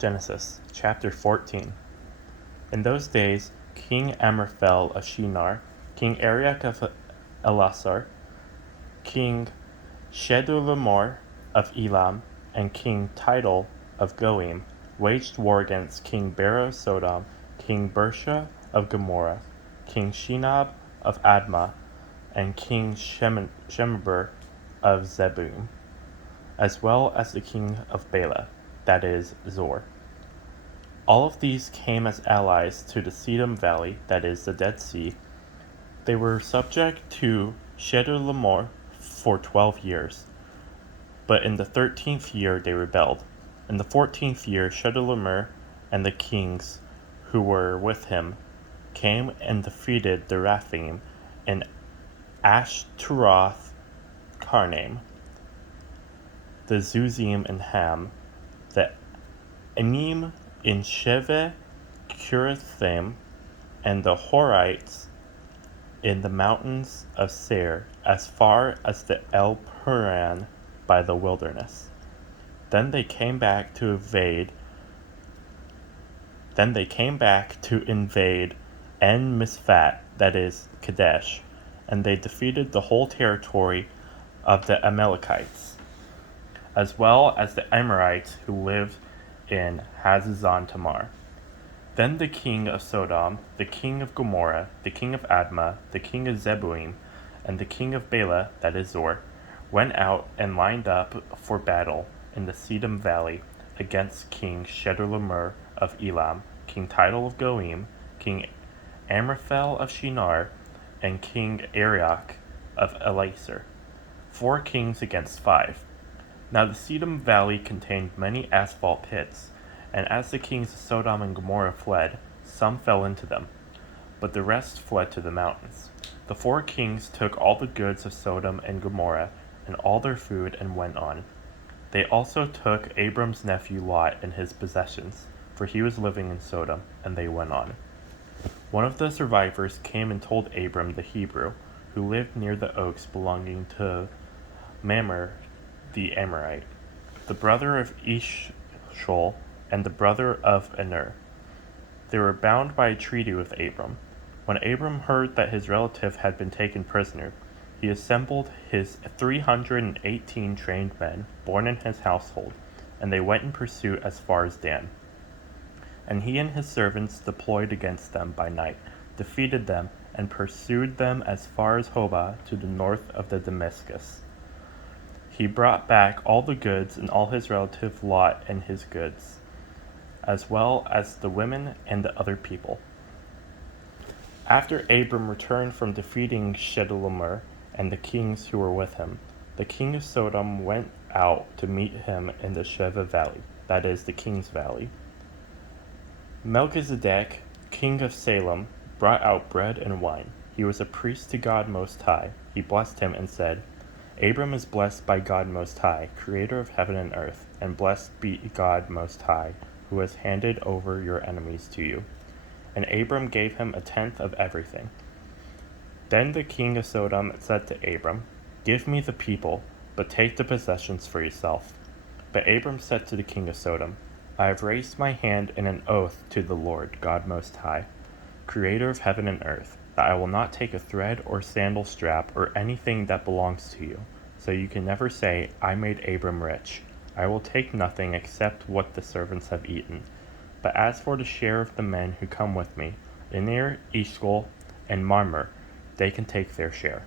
Genesis chapter 14. In those days, King Amraphel of Shinar, King Arioch of Elasar, King Chedorlaomer of Elam, and King Tidal of Goim waged war against King Bera of Sodom, King Bersha of Gomorrah, King Shinab of Admah, and King Shemeber of Zeboim, as well as the king of Bela, that is, Zor. All of these came as allies to the Sedum Valley, that is, the Dead Sea. They were subject to Chedorlaomer for 12 years, but in the 13th year they rebelled. In the 14th year, Chedorlaomer and the kings who were with him came and defeated the Rephaim in Ashtaroth Karnaim, the Zuzim in Ham, the Enim in Sheve Kiriathaim, and the Horites in the mountains of Seir, as far as the El Paran by the wilderness. Then they came back to invade En Misfat, that is, Kadesh, and they defeated the whole territory of the Amalekites, as well as the Amorites who lived in Hazazon Tamar. Then the king of Sodom, the king of Gomorrah, the king of Admah, the king of Zeboim, and the king of Bela, that is Zor, went out and lined up for battle in the Sedum Valley against King Chedorlaomer of Elam, King Tidal of Goim, King Amraphel of Shinar, and King Arioch of Elasar, 4 kings against 5. Now the Sedum Valley contained many asphalt pits, and as the kings of Sodom and Gomorrah fled, some fell into them, but the rest fled to the mountains. The 4 kings took all the goods of Sodom and Gomorrah and all their food and went on. They also took Abram's nephew Lot and his possessions, for he was living in Sodom, and they went on. One of the survivors came and told Abram the Hebrew, who lived near the oaks belonging to Mamre the Amorite, the brother of Eshcol and the brother of Aner. They were bound by a treaty with Abram. When Abram heard that his relative had been taken prisoner, he assembled his 318 trained men born in his household, and they went in pursuit as far as Dan. And he and his servants deployed against them by night, defeated them, and pursued them as far as Hobah to the north of the Damascus. He brought back all the goods and all his relative Lot and his goods, as well as the women and the other people. After Abram returned from defeating Chedorlaomer and the kings who were with him, the king of Sodom went out to meet him in the Sheva Valley, that is, the King's Valley. Melchizedek, king of Salem, brought out bread and wine. He was a priest to God Most High. He blessed him and said, Abram is blessed by God Most High, creator of heaven and earth, and blessed be God Most High, who has handed over your enemies to you. And Abram gave him 1/10 of everything. Then the king of Sodom said to Abram, Give me the people, but take the possessions for yourself. But Abram said to the king of Sodom, I have raised my hand in an oath to the Lord, God Most High, creator of heaven and earth, that I will not take a thread or sandal strap or anything that belongs to you. So you can never say, I made Abram rich. I will take nothing except what the servants have eaten. But as for the share of the men who come with me, Aner, Eshcol, and Mamre, they can take their share.